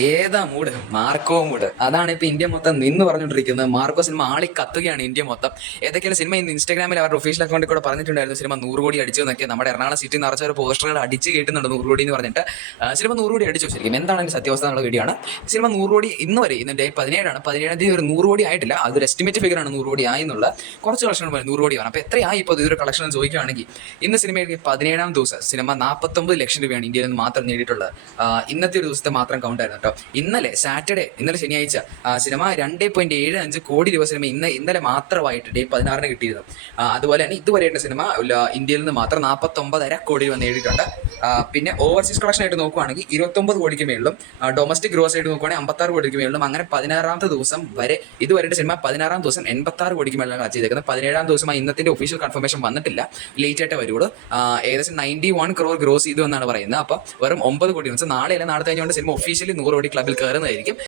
ഏതാ mood? Marco mood. അതാണ് ഇപ്പൊ ഇന്ത്യ മൊത്തം നിന്ന് പറഞ്ഞുകൊണ്ടിരിക്കുന്നത്. മാർക്കോ സിനിമ ആളി കത്തുകയാണ് ഇന്ത്യ മൊത്തം. ഏതൊക്കെയാണ് സിനിമ ഇന്ന് ഇൻസ്റ്റാഗ്രാമിൽ അവരുടെ ഒഫീഷ്യൽ അക്കൗണ്ടിൽ കൂടെ പറഞ്ഞിട്ടുണ്ടായിരുന്നു സിനിമ 100 കോടി അടിച്ചു എന്നൊക്കെ. നമ്മുടെ എറണാകുളം സിറ്റി നിറച്ച ഒരു പോസ്റ്ററുകൾ അടിച്ച് കേട്ടുന്നുണ്ട് 100 കോടി എന്ന് പറഞ്ഞിട്ട്. സിനിമ 100 കോടി അടിച്ചു. ശരിക്കും എന്താണ് അതിന്റെ സത്യാവസ്ഥ എന്നുള്ള വീഡിയോ ആണ്. സിനിമ 100 കോടി ഇന്ന് വരെ, ഇന്ന് ഡേ 17 തീയതി ഒരു 100 കോടി ആയിട്ടില്ല. അതൊരു എസ്റ്റിമേറ്റ് ഫിഗർ ആണ് 100 കോടി ആയി എന്നുള്ള. കുറച്ച് കളക്ഷൻ 100 കോടി ആണ്. അപ്പോൾ എത്രയായി ഇപ്പോൾ ഇതൊരു കളക്ഷൻ എന്ന് ചോദിക്കുകയാണെങ്കിൽ ഇന്ന് സിനിമയ്ക്ക് 17ാം ദിവസം സിനിമ 49 ലക്ഷം രൂപയാണ് ഇന്ത്യയിൽ നിന്ന് മാത്രം നേടിയിട്ടുള്ളത്. ഇന്നത്തെ ഒരു ദിവസത്തെ മാത്രം കൗണ്ട് ആയിരുന്നു കേട്ടോ. ഇന്നലെ ശനിയാഴ്ച സിനിമ 2.75 കോടി രൂപ സിനിമ ഇന്നലെ മാത്രമായിട്ട് ഡേ 16 കിട്ടിയിരുന്നു. അതുപോലെ തന്നെ ഇതുവരെയുള്ള സിനിമ ഇന്ത്യയിൽ നിന്ന് മാത്രം 49.5 കോടി രൂപ നേടിയിട്ടുണ്ട്. പിന്നെ ഓവർസീസ് കളക്ഷൻ ആയിട്ട് നോക്കുവാണെങ്കിൽ 29 കോടിക്ക് മേളിലും, ഡൊമസ്റ്റിക് ഗ്രോസ് ആയിട്ട് നോക്കുവാണെങ്കിൽ 56 കോടിക്ക് മേളിലും, അങ്ങനെ 16ാമത്തെ ദിവസം വരെ ഇതുവരെയുടെ സിനിമ 16ാം ദിവസം 86 കോടിക്ക് മേളിലാണ് കളക്ട് ചെയ്തേക്കുന്നത്. 17ാം ദിവസമായി ഇന്നത്തിന്റെ ഒഫീഷ്യൽ കൺഫർമേഷൻ വന്നിട്ടില്ല, ലേറ്റ് ആയിട്ട് വരുള്ളൂ. ഏകദേശം 91 crore ഗ്രോസ് ചെയ്തു എന്നാണ് പറയുന്നത്. അപ്പോൾ വെറും 9 കോടി നാളെ അല്ല നാളെ കഴിഞ്ഞുകൊണ്ട് സിനിമ ഒഫീഷ്യലി 100 കോടി ക്ലബിൽ കയറുന്നതായിരിക്കും.